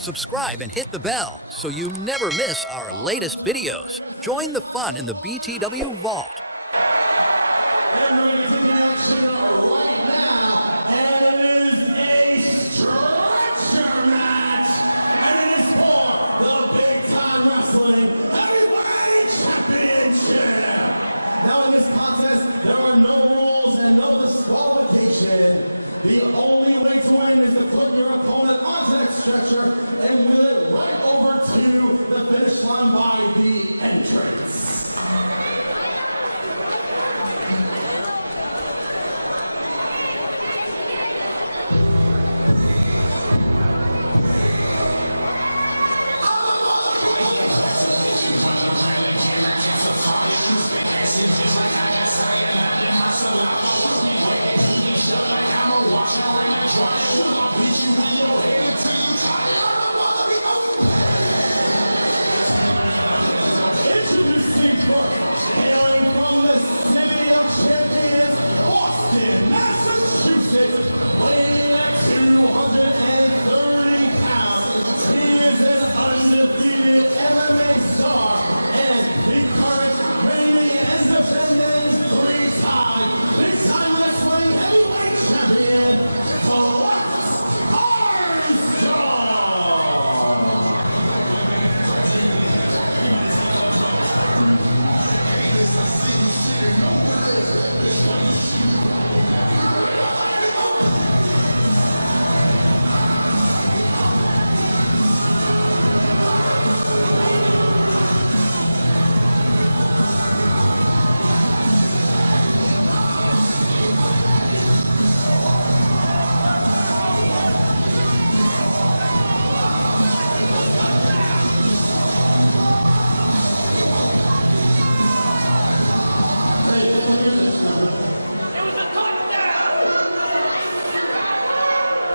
Subscribe and hit the bell so you never miss our latest videos. Join the fun in the BTW Vault. And we're into the action right now, and it is a stretcher match, and it is for the Big Time Wrestling Heavyweight Championship. Now in this contest, there are no rules and no disqualification. The only way to win is to put your opponent onto that stretcher and wheel it right over to the finish line by the entrance.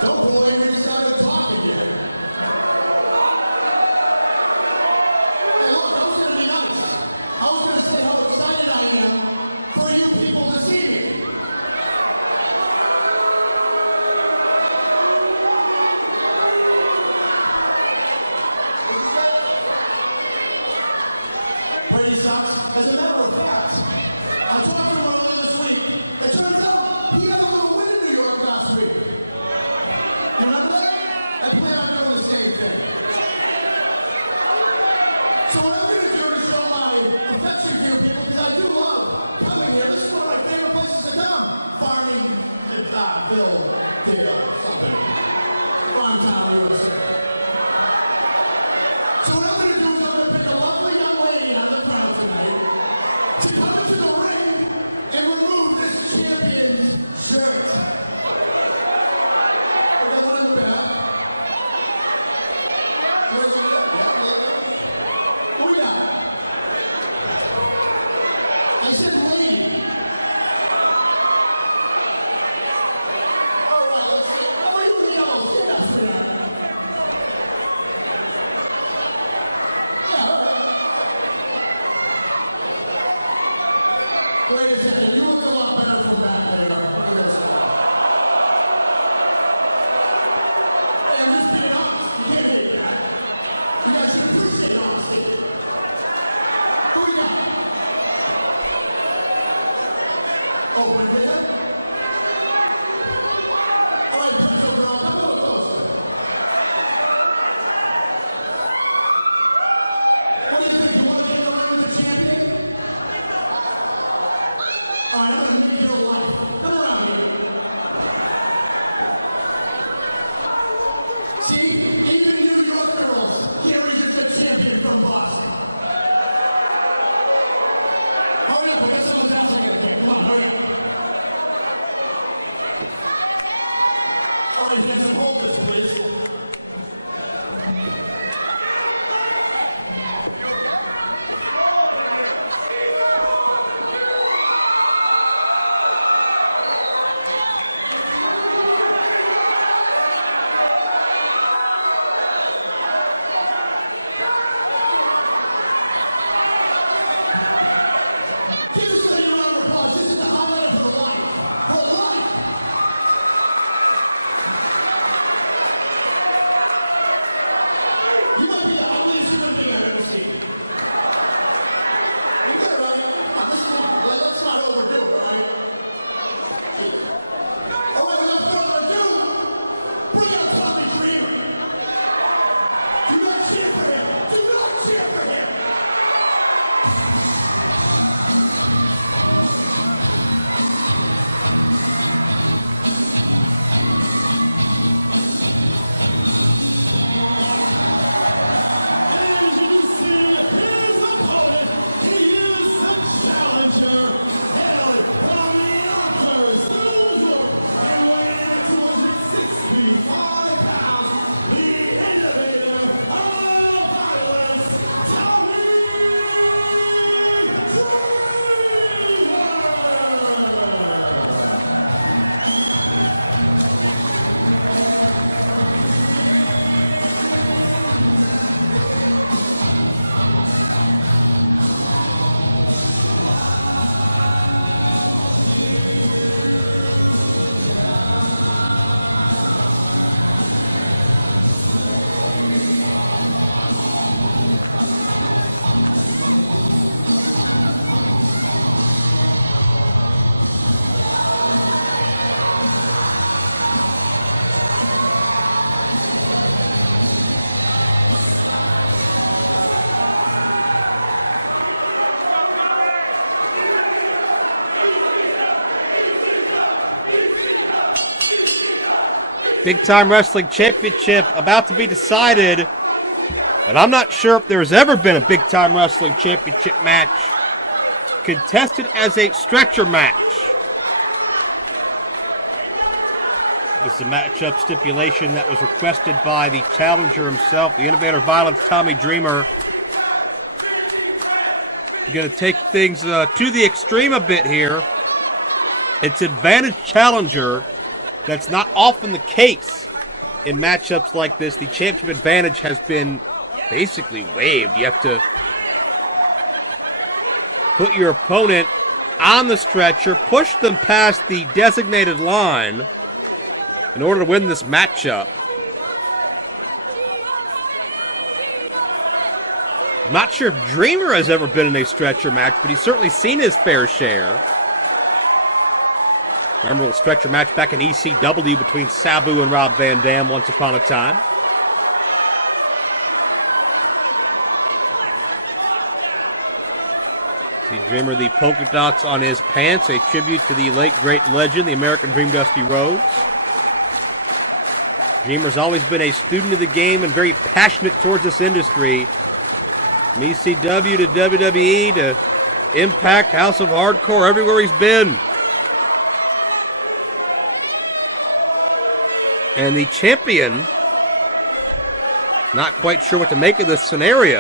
Don't worry, we just haven't talking yet. Hey, look, I was going to be nice. I was going to say how excited I am for you people to see me. Pretty sucks. As a matter of fact, I talked to him earlier this week. It turns out he had a little win in New York last week. You remember that? I plan on doing the same thing. So what I'm going to do is show my affection for you people, because I do love coming here. This is one of my favorite places to come. Farmingdale, something. Farmtown, USA. So what I'm going to do is I'm going to pick a lovely young lady out of the crowd tonight to come to the ring and remove this champion's shirt. I said lady. All right, let's see. Oh, you yellow. See that for now. Time Wrestling Championship about to be decided. But I'm not sure if there's ever been a Big Time Wrestling Championship match contested as a stretcher match. This is a matchup stipulation that was requested by the challenger himself, the innovator Violent Tommy Dreamer. Going to take things to the extreme a bit here. It's advantage challenger. That's not often the case in matchups like this. The championship advantage has been basically waived. You have to put your opponent on the stretcher, push them past the designated line in order to win this matchup. I'm not sure Dreamer has ever been in a stretcher match, but he's certainly seen his fair share. Remember a stretcher match back in ECW between Sabu and Rob Van Dam once upon a time. Dreamer, the polka dots on his pants, a tribute to the late great legend, the American Dream Dusty Rhodes. Dreamer's always been a student of the game and very passionate towards this industry. ECW to WWE to Impact, House of Hardcore, everywhere he's been. And the champion, not quite sure what to make of this scenario.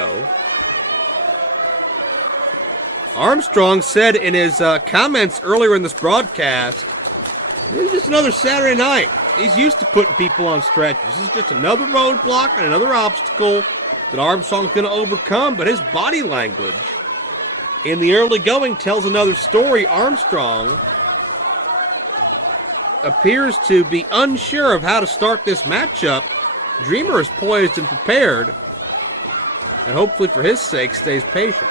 Armstrong said in his comments earlier in this broadcast, it's another Saturday night. He's used to putting people on stretchers. He's just another roadblock, another obstacle that Armstrong's going to overcome, but his body language in the early going tells another story. Armstrong appears to be unsure of how to start this matchup. Dreamer is poised and prepared. And hopefully for his sake stays patient.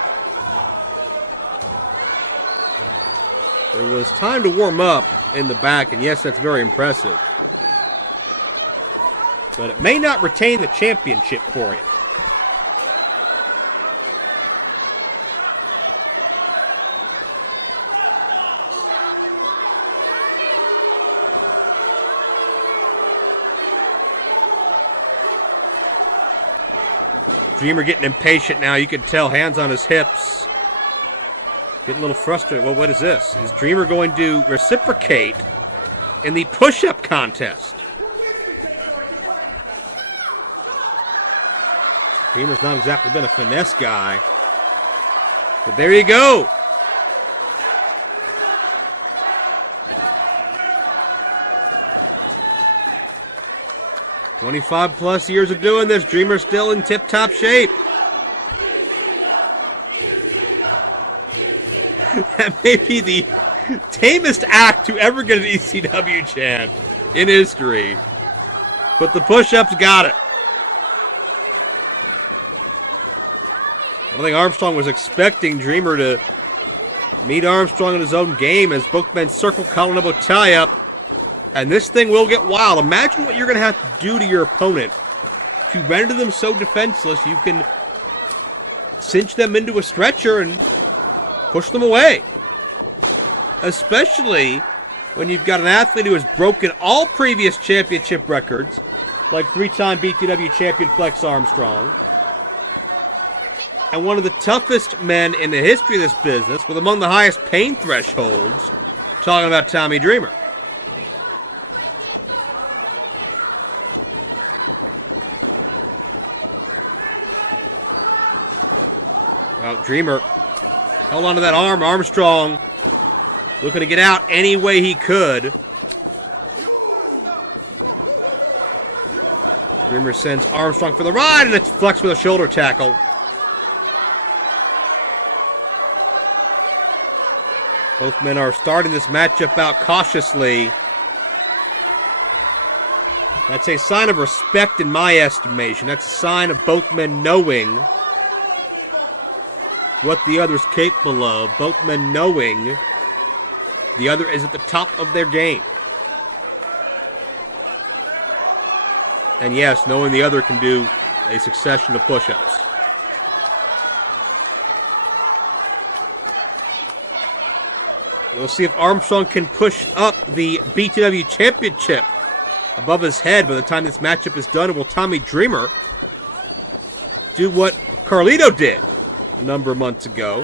Well, it's time to warm up in the back, and yes, that's very impressive. But may not retain the championship for it. Dreamer getting impatient now. You can tell, hands on his hips. Getting a little frustrated. Well, what is this? Is Dreamer going to reciprocate in the push-up contest? Dreamer's not exactly been a finesse guy. But there you go. +5 years of doing this, Dreamer's still in tip-top shape. That may be the tamest act to ever get an ECW chant in history. But the push-ups got it. I think Armstrong was expecting Dreamer to beat Armstrong in his own game as both men circle calling up a tie-up. And this thing will get wild. Imagine what you're going to have to do to your opponent to render them so defenseless you can cinch them into a stretcher and push them away. Especially when you've got an athlete who has broken all previous championship records, like three-time BTW champion Flex Armstrong. And one of the toughest men in the history of this business, with among the highest pain thresholds. Talking about Tommy Dreamer. Dreamer, hold on to that arm. Armstrong looking to get out any way he could. Dreamer sends Armstrong for the ride, and it's Flex with a shoulder tackle. Both men are starting this matchup out cautiously. I'd say a sign of respect in my estimation. That's a sign of both men knowing what the other's capable of, both men knowing the other is at the top of their game. And yes, knowing the other can do a succession of push-ups. We'll see if Armstrong can push up the BTW Championship above his head by the time this matchup is done. Will Tommy Dreamer do what Carlito did a number of months ago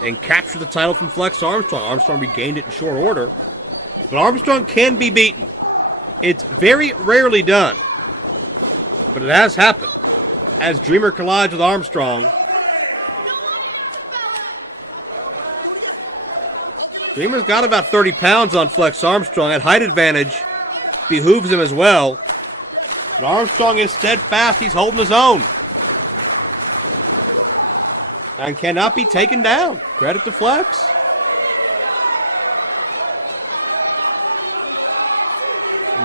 and capture the title from Flex Armstrong? Armstrong regained it in short order. But Armstrong can be beaten. It's very rarely done. It has happened as Dreamer collides with Armstrong. Dreamer's got about 30 pounds on Flex Armstrong. That height advantage behooves him as well. But Armstrong is steadfast. He's holding his own. And cannot be taken down. Credit to Flex.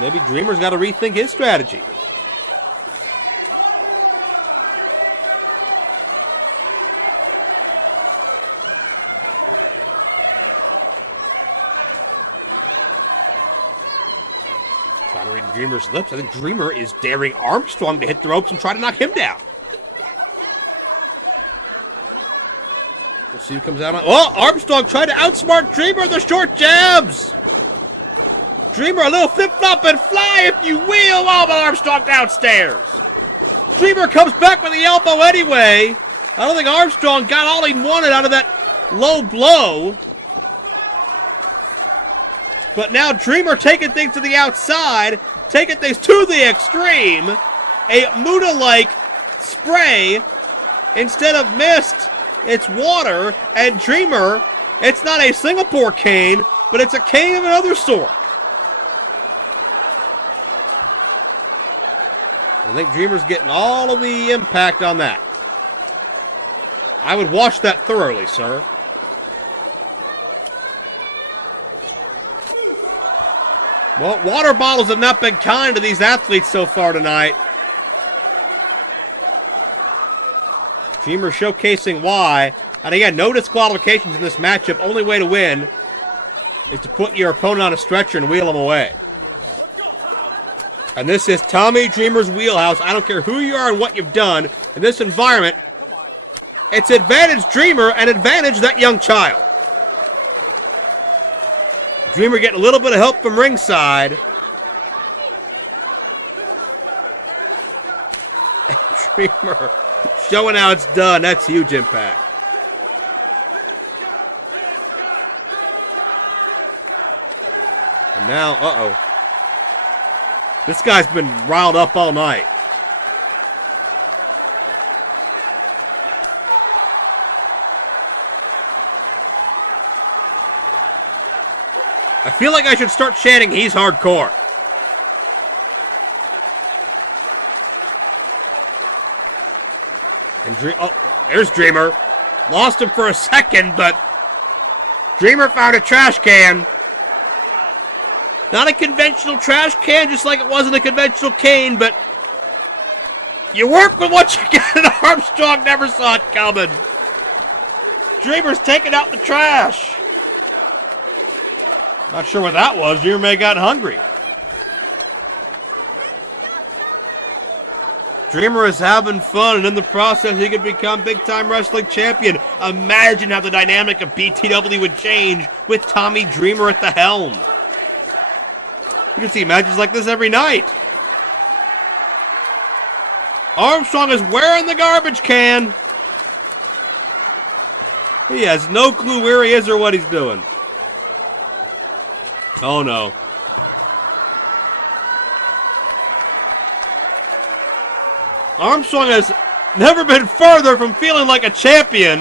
Maybe Dreamer's got to rethink his strategy. The Dreamer is daring Armstrong to hit the ropes and try to knock him down. Oh, Armstrong tried to outsmart Dreamer with the short jabs. Dreamer a little flip-flop and fly, if you will, while Armstrong downstairs. Dreamer comes back with the elbow anyway. I don't think Armstrong got all he wanted out of that low blow. But now Dreamer taking things to the outside, taking things to the extreme. A Muda-like spray. Instead of mist, it's water. And Dreamer, it's not a Singapore cane, but it's a cane of another sort. I think Dreamer's getting all of the impact on that. I would watch that thoroughly, sir. Well, water bottles have not been kind to these athletes so far tonight. Dreamer showcasing why. And again, no disqualifications in this matchup. Only way to win is to put your opponent on a stretcher and wheel him away. And this is Tommy Dreamer's wheelhouse. I don't care who you are and what you've done in this environment. It's advantage Dreamer and advantage that young child. Dreamer getting a little bit of help from ringside. Dreamer showing how it's done. That's huge impact. Now, this guy's been riled up all night. I feel like I should start chanting, he's hardcore. There's Dreamer. Lost him for a second, but Dreamer found a trash can. Not a conventional trash can, just like it wasn't a conventional cane, but you work for what you get, and Armstrong never saw it coming. Dreamer's taking out the trash. Not sure what that was. Dreamer may have gotten hungry. Dreamer is having fun, and in the process, he could become big-time wrestling champion. Imagine how the dynamic of BTW would change with Tommy Dreamer at the helm. You can see matches like this every night. Armstrong is wearing the garbage can. He has no clue where he is or what he's doing. Oh no. Armstrong has never been further from feeling like a champion.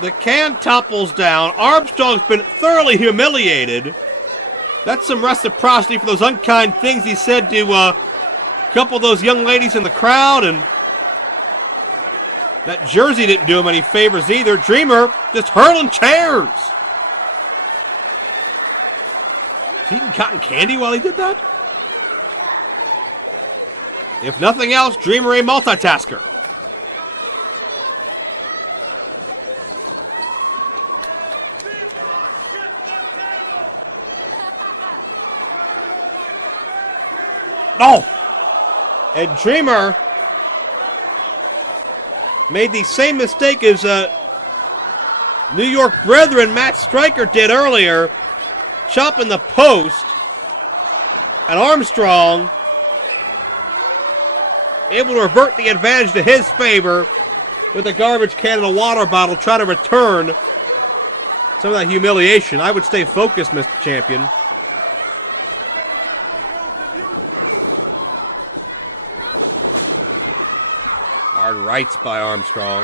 The can topples down. Armstrong's been thoroughly humiliated. That's some reciprocity for those unkind things he said to a couple of those young ladies in the crowd, and that jersey didn't do him any favors either. Dreamer just hurling chairs. Eating cotton candy while he did that? If nothing else, Dreamer a multitasker. Oh! And Dreamer made the same mistake as New York brethren Matt Stryker did earlier, chopping the post. And Armstrong able to revert the advantage to his favor with a garbage can and a water bottle, try to return some of that humiliation. I would stay focused, Mr. Champion. Hard rights by Armstrong.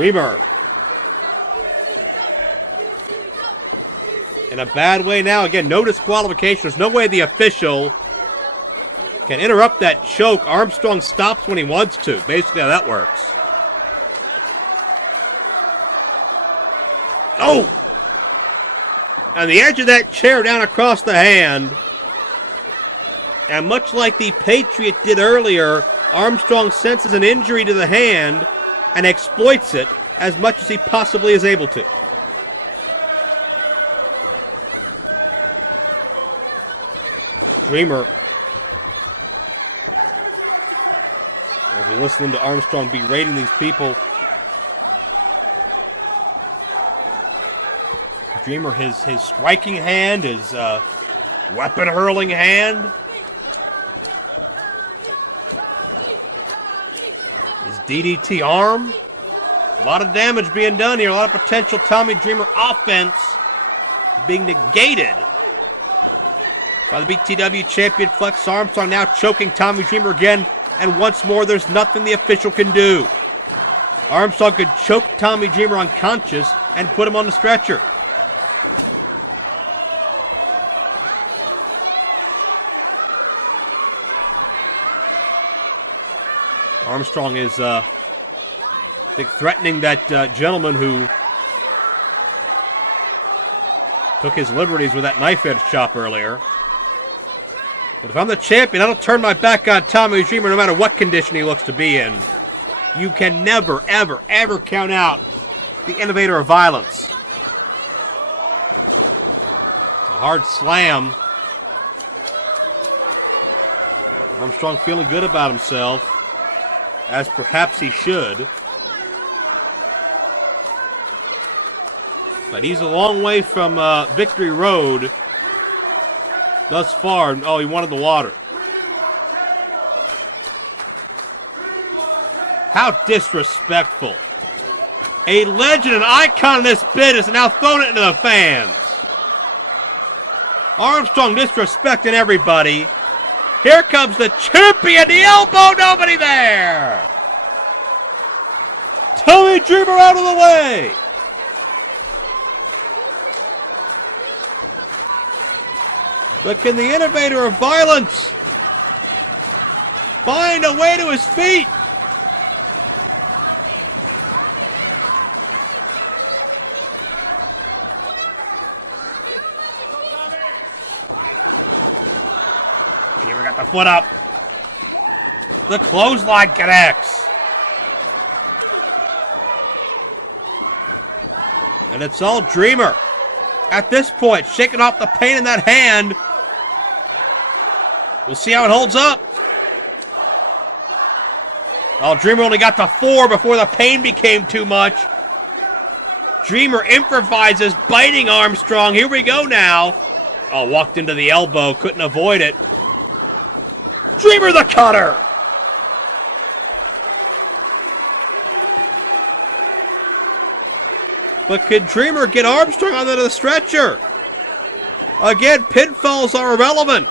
Weaver. In a bad way now. Again, no disqualification. There's no way the official can interrupt that choke. Armstrong stops when he wants to. Basically how that works. Oh! On the edge of that chair down across the hand. And much like the Patriot did earlier, Armstrong senses an injury to the hand and exploits it as much as he possibly is able to. Dreamer. Listening to Armstrong berating these people. Dreamer, his striking hand, his weapon hurling hand. DDT arm. A lot of damage being done here. A lot of potential Tommy Dreamer offense being negated. BTW champion Flex Armstrong now choking Tommy Dreamer again. And once more, there's nothing the official can do. Armstrong could choke Tommy Dreamer unconscious and put him on the stretcher. Armstrong is threatening that gentleman who took his liberties with that knife edge chop earlier. If I'm the champion, I don't turn my back on Tommy Dreamer no matter what condition he looks to be in. You can never, ever, ever count out the innovator of violence. Hard slam. Armstrong feeling good about himself, as perhaps he should. And he's a long way from Victory Road thus far. Oh, he wanted the water. How disrespectful. A legend, an icon in this bit is now thrown it into the fan. Armstrong disrespecting everybody. Here comes the champion, the elbow, nobody there. Tommy Dreamer out of the way. But can the innovator of violence find a way to his feet? What up? The clothesline connects. And it's all Dreamer. At this point, shaking off the pain in that hand. We'll see how it holds up. Oh, Dreamer only got to 4 before the pain became too much. Dreamer improvises, biting Armstrong. Here we go now. Oh, walked into the elbow, couldn't avoid it. Dreamer the cutter. But can Dreamer get Armstrong onto the stretcher? Again, pinfalls are irrelevant.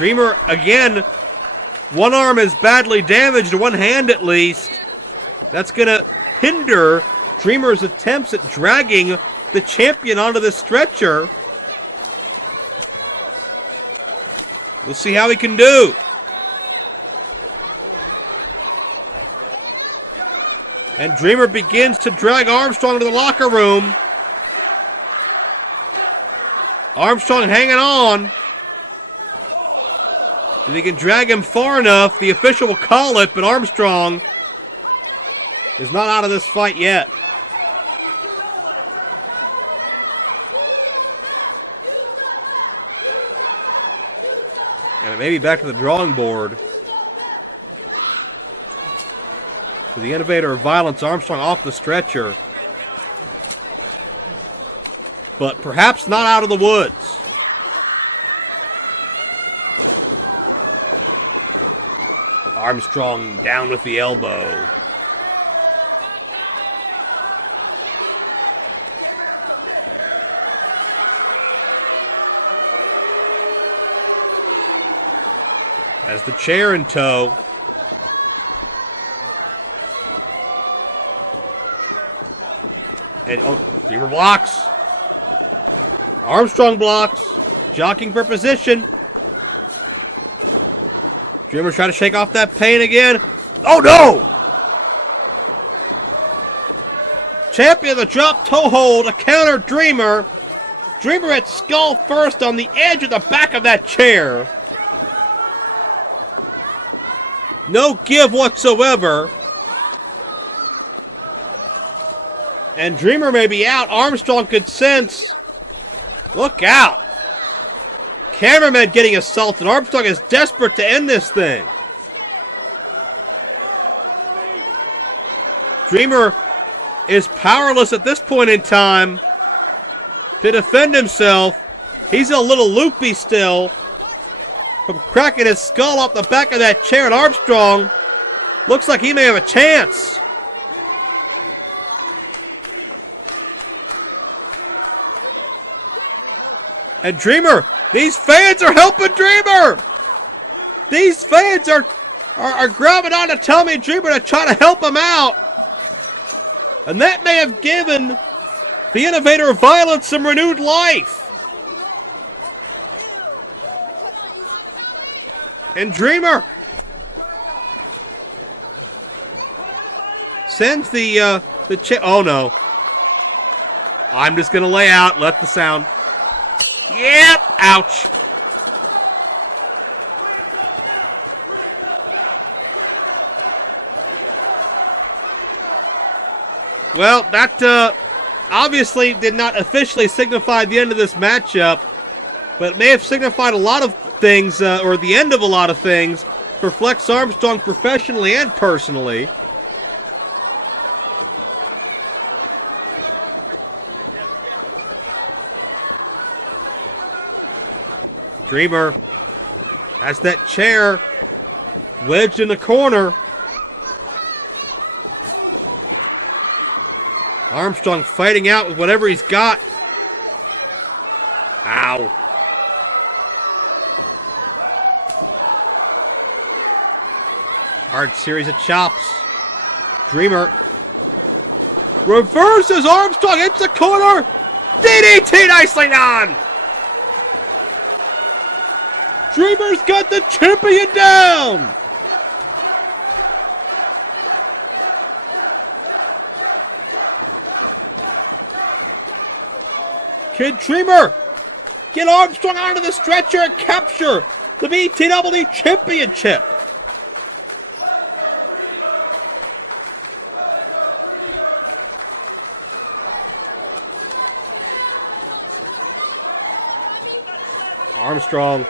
Dreamer, again, one arm is badly damaged, one hand at least. That's going to hinder Dreamer's attempts at dragging the champion onto the stretcher. We'll see how he can do. And Dreamer begins to drag Armstrong to the locker room. Armstrong hanging on. If he can drag him far enough, the official will call it, but Armstrong is not out of this fight yet. Maybe back to the drawing board. The innovator of violence, Armstrong, off the stretcher. But perhaps not out of the woods. Armstrong down with the elbow. Has the chair in tow. And blocks. Armstrong blocks. Jockeying for position. Dreamer trying to shake off that pain again. Oh no! Champion the drop toe hold, a counter Dreamer. Dreamer at skull first on the edge of the back of that chair. No give whatsoever. And Dreamer may be out. Armstrong could sense. Look out. Cameraman getting assaulted. Armstrong is desperate to end this thing. Dreamer is powerless at this point in time to defend himself. He's a little loopy still from cracking his skull off the back of that chair. And Armstrong looks like he may have a chance. And Dreamer, these fans are helping Dreamer. These fans are grabbing on to tell me Dreamer to try to help him out. And that may have given the innovator of violence some renewed life. And Dreamer sends the oh no. I'm just going to lay out, let the sound. Yep, ouch. Well, that obviously did not officially signify the end of this matchup, but may have signified a lot of things, or the end of a lot of things, for Flex Armstrong professionally and personally. Dreamer has that chair wedged in the corner. Armstrong's fighting out with whatever he's got. Ow. Hard series of chops. Dreamer reverses Armstrong, hits the corner. DDT nicely done. Dreamer's got the champion down! Can Dreamer get Armstrong out of the stretcher and capture the BTW championship? Armstrong.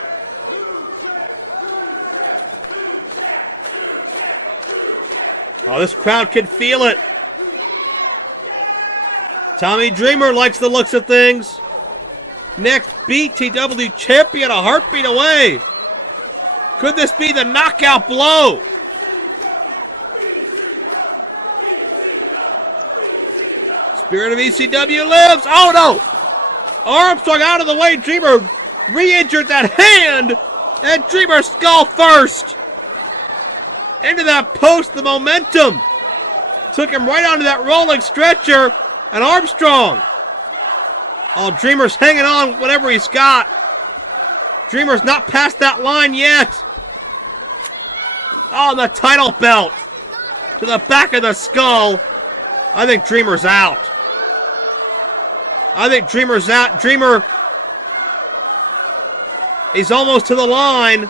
Oh, this crowd can feel it. Tommy Dreamer likes the looks of things. Next BTW champion, a heartbeat away. Could this be the knockout blow? Spirit of ECW lives. Oh no! Armstrong out of the way. Dreamer re-injured that hand. And Dreamer skull first. Into that post, the momentum took him right onto that rolling stretcher, and Armstrong. Oh, Dreamer's hanging on with whatever he's got. Dreamer's not past that line yet. Oh, the title belt to the back of the skull. I think Dreamer's out. I think Dreamer's out. Dreamer is almost to the line.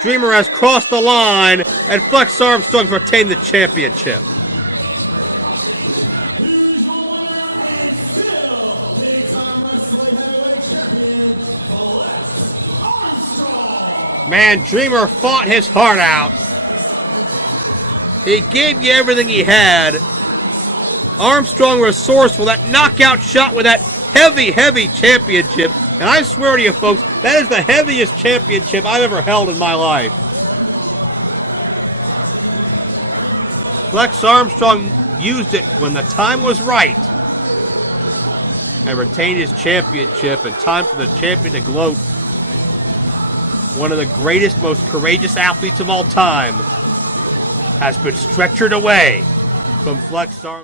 Dreamer has crossed the line, and Flex Armstrong retained the championship. Here's your winner and still big-time wrestling heavyweight champion, Flex And Dreamer fought his heart out. He gave you everything he had. Armstrong resourceful, that knockout shot with that heavy, heavy championship. And I swear to you folks, that is the heaviest championship I've ever held in my life. Flex Armstrong used it when the time was right and retained his championship in time for the champion to gloat. One of the greatest, most courageous athletes of all time has been stretchered away from Flex Armstrong.